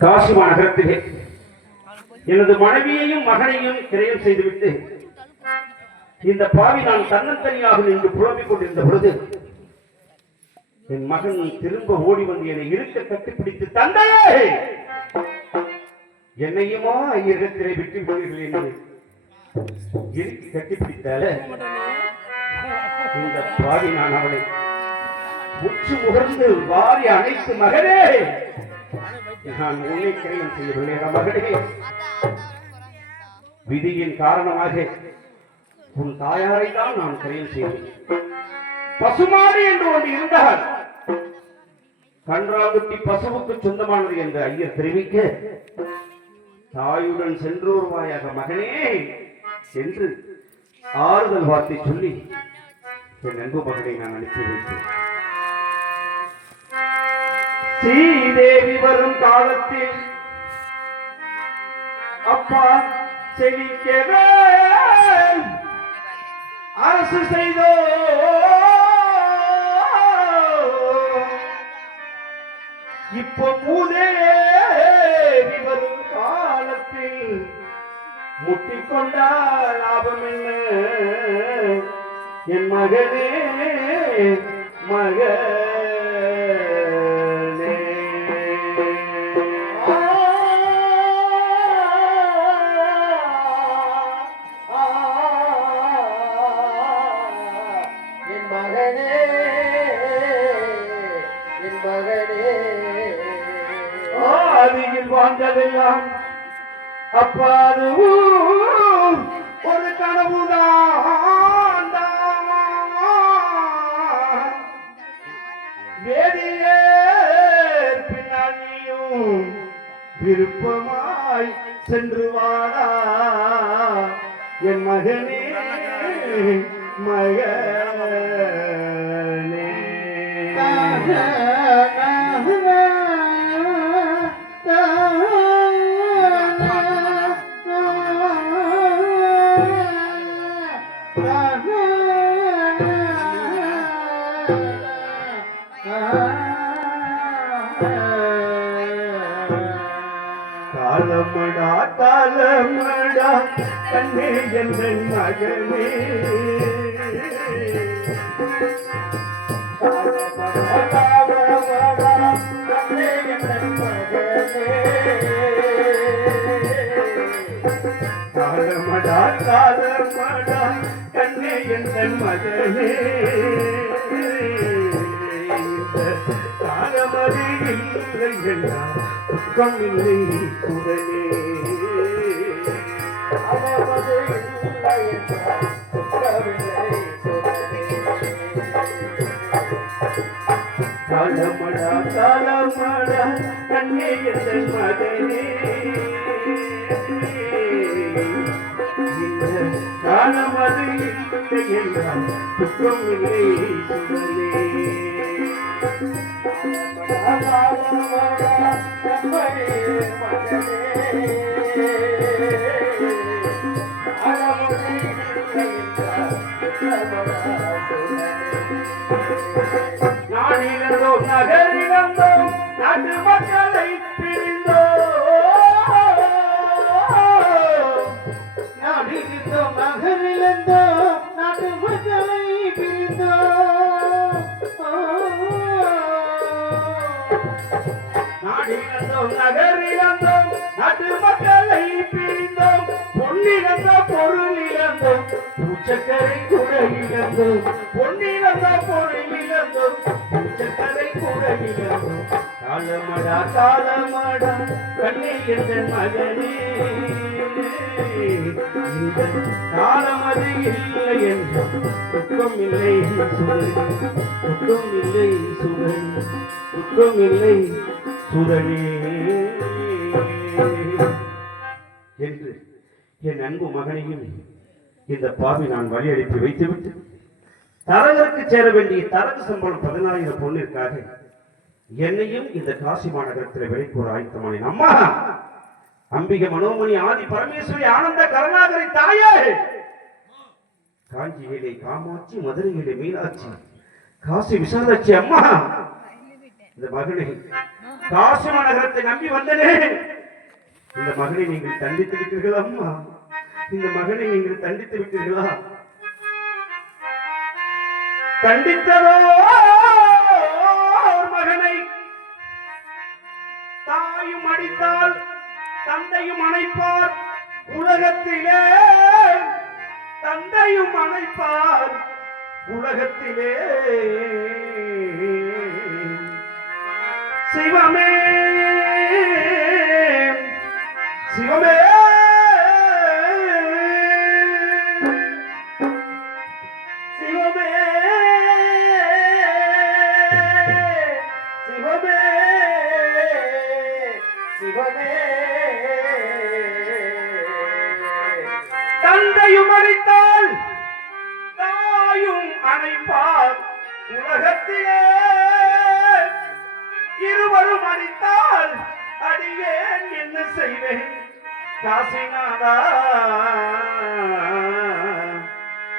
காசி மாநகரத்திலே எனது மனைவியையும் மகனையும் கிரயம் செய்துவிட்டு இந்த பாவி நான் தன்னந்தனியாக நின்று புலம்பிக் கொண்டிருந்த பொழுது என் மகன் திரும்ப ஓடி வந்து என்னை இருக்க கட்டிப்பிடித்து, தந்தையே, என்னையுமா ஐயகத்திலே விட்டு விடுவீர்கள் என்று இறுக்கி கட்டிப்பிடித்தால இந்த பாவி நான் அவனை உற்று முகர்ந்து வாரி அனைத்து, மகனே, நான் உன்னை கிரயம் செய்யவில்லை மகனே, விதியின் காரணமாக உன் தாயாரை தான் நான் கிரயம் செய்தேன். பசுமாடு என்று ஒன்று இருந்தால் கன்றாங்குட்டி பசுவுக்கு சொந்தமானது என்று ஐயர் தெரிவிக்க, தாயுடன் சென்றோர்வாயாக மகனே என்று ஆறுதல் வார்த்தை சொல்லி என் அன்பு மகனை நான் அனுப்பி வைத்தேன். ஸ்ரீதேவி வரும் காலத்தில் அப்பா செழிக்கவே அரசு செய்தோ இப்போ மூதேவி வரும் காலத்தில் முட்டிக்கொண்டால் லாபம் என்ன என் மகனே மகனே. ஆதியில் வாழ்ந்ததெல்லாம் அப்பாது ஒரு கனவுதான், வேதியே பின்னாடியும் விருப்பமாய் சென்று வாடா என் மகனே மகனே. காலமடா காலமடா கண்ணே என்ற மகனே, காலமடா காலமடா கண்ணே என்ற மகனே, காலமதி இல்லை என்றால் துக்கம் இல்லை குடனே, காலமதி இல்லை என்றால் துக்கமில்லை குடனே. காலமடா காலமடா கண்ணே என்ற மகனே, காலமதி இல்லை என்றால் துக்கம் இல்லை குடனே. நாடிலோ நகரிலோ நாட்டு மக்களை பிரிந்தோ, நாடிலோ நகரிலோ நாட்டு மக்களை பிரிந்தோ, நாடிலோ நகரிலோ நாட்டு மக்களை பிரிந்தோம், பொன்னிழந்த பொருள் இழந்தோம், பூச்சக்கரை கூட இழந்தோம், பொன்னிழந்த பொருள் இழந்தோம், பூச்சக்கரை கூட இழந்தோம். காலமடா காலமடா கண்ணே என்ற மகனே, இந்த காலமது இல்லை என்றும் துக்கம் இல்லை சுடனே, துக்கம் இல்லை சுடனே, துக்கம் இல்லை சுடனே என்று என் அன்பு மகனையும் இந்த பாவி நான் வழி அனுப்பி வைத்துவிட்டு தரகருக்கு சேர வேண்டிய தரகு சம்பளம் 14,000 பொண்ணிற்காக என்னையும் இந்த காசி மாநகரத்தில் விலைக்கு ஆயத்தமானேன். அம்மா அம்பிகை மனோமணி ஆதி பரமேஸ்வரி ஆனந்த கருணாகரி தாயே, காஞ்சியிலே காமாட்சி, மதுரையிலே மீனாட்சி, காசி விசாலாட்சி அம்மா, இந்த மகனை காசி மாநகரத்தை நம்பி வந்தனே, இந்த மகனை நீங்கள் தண்டித்து விட்டீர்களா அம்மா? இந்த மகனை நீங்கள் தண்டித்து விட்டீர்களா? தண்டித்ததோ மகனை தாயும் அடித்தால் தந்தையும் அணைப்பார் உலகத்திலே, தந்தையும் அணைப்பார் உலகத்திலே. சிவமே சிவமே சிவமே சிவமே சிவமே. தந்தையும் அழைத்தால் தாயும் அணைப்பார் உலகத்திலே, இருவரும் அடித்தால் அடியேன் என்ன செய்வேன்? காசிநாதா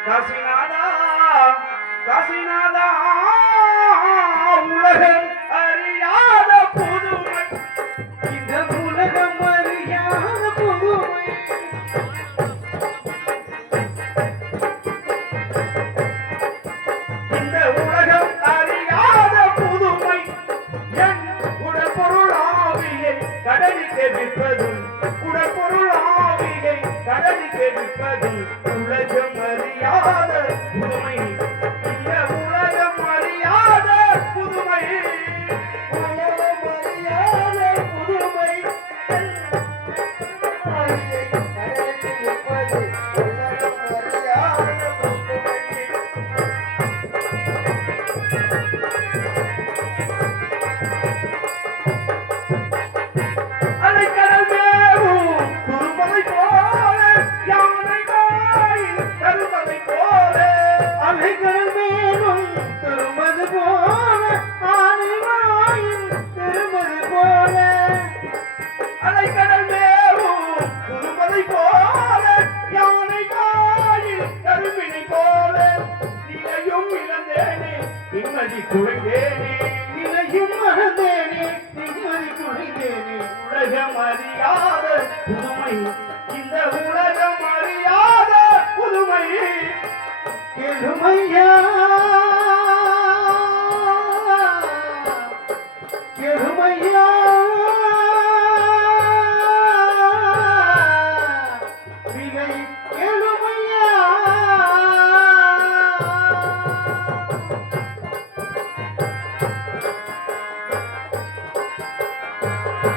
காசிநாதா காசிநாதா, உலகம் அறியாத புதுமை, இந்த உலகம் அறியாத புதுமை, இந்த உலகம் அறியாத புதுமை, என் உடற்பொருள் ஆவியை கடலுக்கு விற்பதும், உடற்பொருள் ஆவியை கடலுக்கு விற்பதும் உலகம் அறியாத புதுமை, இந்த உலகம் அறியாத புதுமை, உலகம் அறியாத புதுமை, ஆவியை கடலுக்கு விற்பது உலகம் அறியாத புதுமை. அலைக்கடல் மேவும் குறும்பதை போல, யானை வாயில் கரும்பதை போல, அலைக்கடல் மேவும் திரும்பது போல, ஆனை வாயில் திரும்பது போல, அலைக்கடல் மேவும் குறும்பதை போல, யானை வாயில் கரும்பினை போல, நிலையும் இழந்தேனே நிம்மதி குறைந்தேனே, நிலையும் மறந்தேனே நிம்மதி குறைந்தேனே. உலகம் அறியாத புதுமை, இந்த உலகம் அறியாத புதுமை, கெழுமையா கெழுமையா விலை கெழுமையா.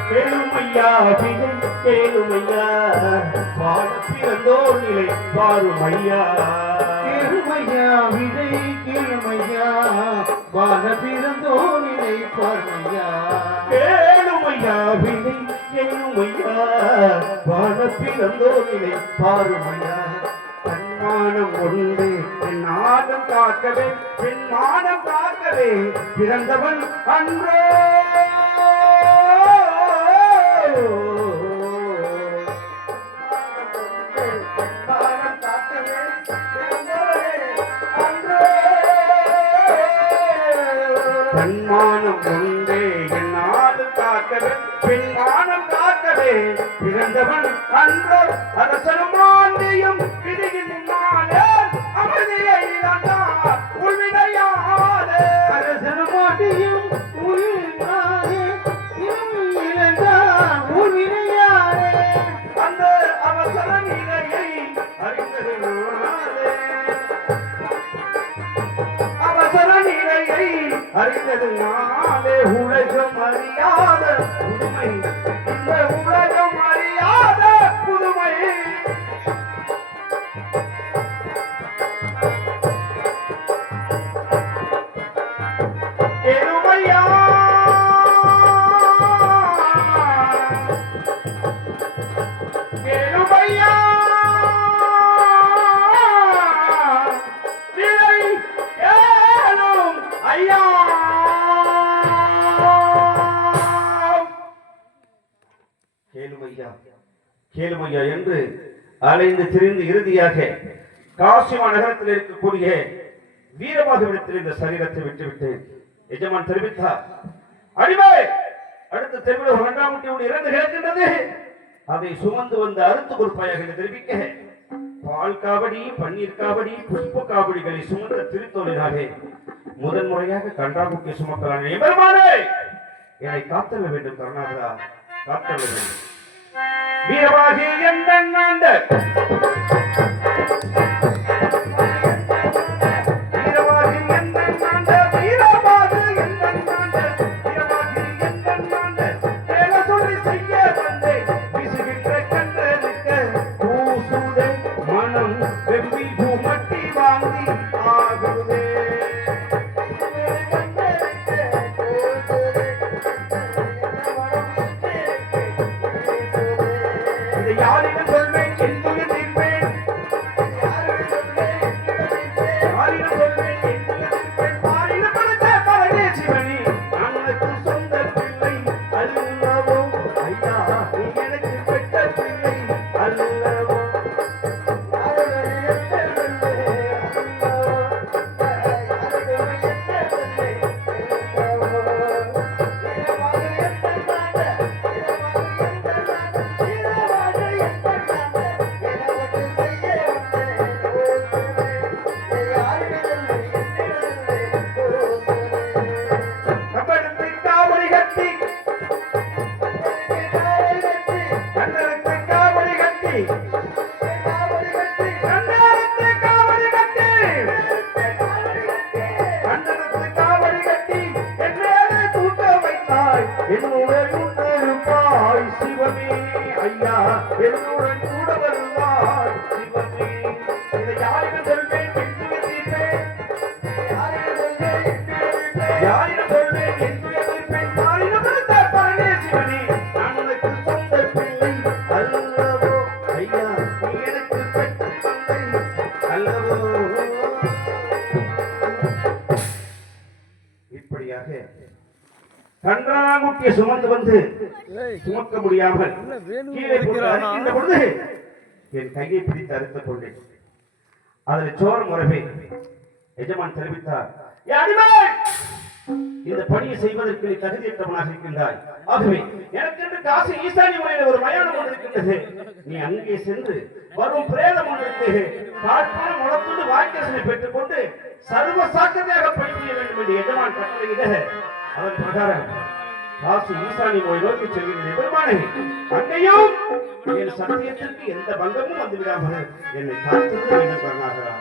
கேளுமையா விலை கேளுமையா, பாட பிறந்தோர் நிலை பாருமையா. கேளுமையா விலை கேளுமையா, பாட பிறந்தோர் நிலை பாருமையா. கேளுமையா விலை கேளுமையா, பாட பிறந்தோர் நிலை பாருமையா. தன்மானம் ஒன்று என் நாடும் காக்கவே, என் மானம் காக்கவே பிறந்தவன் அன்றோ. தன்மானம் ஒன்றே என் நாடு காக்கவே, பெண்மானம் காக்கவே பிறந்தவன் அன்றோ. அரசனும் ஆண்டியும் விதியின் முன்னாலே அமைதியை இழந்தார் உள்வினையாலே, அரசனும் ஆண்டியும் உள்வினாலே இழந்தார் உள்வினையாலே. அந்த அவசர நிலையை அறிந்ததினாலே, அவசர நிலையை அறிந்ததினாலே, உலகம் அறியாத புதுமை, இந்த உலகம் அறியாத புதுமை. கேளுமையா கேளுமையா, விலை கேளும் ஐயா. கேளுமையா கேளுமையா என்று அலைந்து திரிந்து இறுதியாக காசி மாநகரத்தில் இருக்கக்கூடிய வீரபாகுவிடத்தில் இந்த சரீரத்தை விட்டுவிட்டு எஜமான் தெரிவித்தார். அடிமை அடுத்த தெருவில் ஒரு வெண்டாமுட்டியோடு இறந்து கிடக்கின்றது. அதை சுமந்து வந்து அறுத்து கொடுப்பாயாக என்று தெரிவிக்க பால் காவடி, பன்னீர் காவடி, புஷ்ப காவடிகளை சுமந்த திருத்தொழிலாக முதன்முறையாக கன்றாங்குட்டியை சுமக்கிறான். எம்பெருமானே, என்னை காத்தல வேண்டும் கருணாகரா, காத்தல வேண்டும். வீரவாகி எந்த என்னுடன் கூட வருவார் சிவமே. இதை யாருக்கு சொல்வேன் என்று எதிர்ப்பேன், யாரிடம் சொல்வேன் என்று எதிர்ப்பேன். யாரிடம் பரணே சிவனே, நான் உனக்கு சொந்த பிள்ளை அல்லவோ ஐயா, நீ எனக்கு பெற்ற தந்தை அல்லவோ. இப்படியாக கன்றாங்குட்டியை சுமந்து வந்து சுமக்க முடியாமல் கீழே போட்டு பொழுது என் கையை பிடித்து அறுத்துக் கொண்டேன். அதில் சோர முறைமை எஜமான் தெரிவித்தார், இந்த பணியை செய்வதற்கு நீ தகுதியற்றவனாக இருக்கின்றாய். ஆகவே எனக்கு காசு ஈசானி முறையில் ஒரு மயானம் ஒன்று இருக்கின்றது. நீ அங்கே சென்று வரும் பிரேதம் ஒன்றுக்கு காட்பான முளத்தோடு வாக்கியசனை பெற்றுக் கொண்டு சர்வ சாக்கிரதையாக பணி செய்ய வேண்டும் என்று எஜமான் கட்டளையிட அதன் பிரகாரம் காசு ஈசானி மொழி நோக்கி செல்கின்ற பெருமானே, அங்கேயும் என் சத்தியத்திற்கு எந்த பங்கமும் வந்துவிடாமல் என்னை காத்து வேண்டும் கருணாகரா.